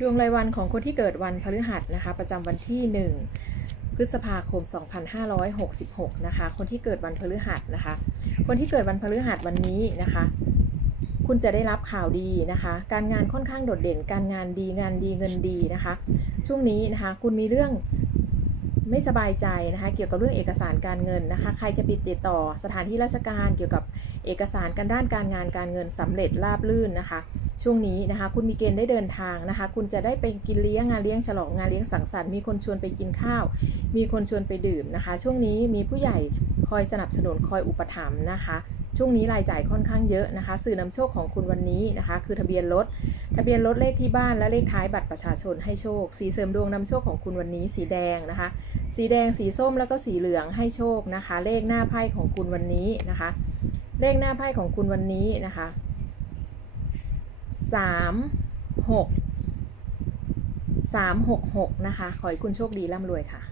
ดวงรายวันของคนที่เกิดวันพฤหัสนะคะ ประจำวันที่ 1 พฤษภาคม 2566 นะคะ คนที่เกิดวันพฤหัสนะคะ คนที่เกิดวันพฤหัสวันนี้นะคะ คุณจะได้รับข่าวดีนะคะ การงานค่อนข้างโดดเด่น การงานดีงานดีเงินดีนะคะ ช่วงนี้นะคะ คุณมีเรื่อง ไม่สบายใจนะคะเกี่ยวกับเรื่องเอกสารการเงินนะคะใครจะปิดติดต่อสถานที่ราชการเกี่ยวกับเอกสารการด้านการงานการเงินสำเร็จราบรื่นนะคะ ช่วงนี้นะคะคุณมีเกณฑ์ได้เดินทางนะคะ คุณจะได้ไปกินเลี้ยงงานเลี้ยงฉลองงานเลี้ยงสังสรรค์มีคนชวนไปกินข้าว มีคนชวนไปดื่มนะคะ ช่วงนี้มีผู้ใหญ่คอยสนับสนุนคอยอุปถัมภ์นะคะ ช่วงนี้รายจ่ายค่อนข้างเยอะนะคะ สื่อนำโชคของคุณวันนี้นะคะ คือทะเบียนรถ ทะเบียนรถเลขที่บ้านและเลขท้ายบัตรประชาชนให้โชค สีเสริมดวงนำโชคของคุณวันนี้ สีแดงนะคะ สีแดง สีส้มแล้วก็สีเหลืองให้โชคนะคะ เลขหน้าไพ่ของคุณวันนี้นะคะ เลขหน้าไพ่ของคุณวันนี้นะคะสามหกสามหกหกนะคะ ขอให้คุณโชคดีร่ำรวยค่ะ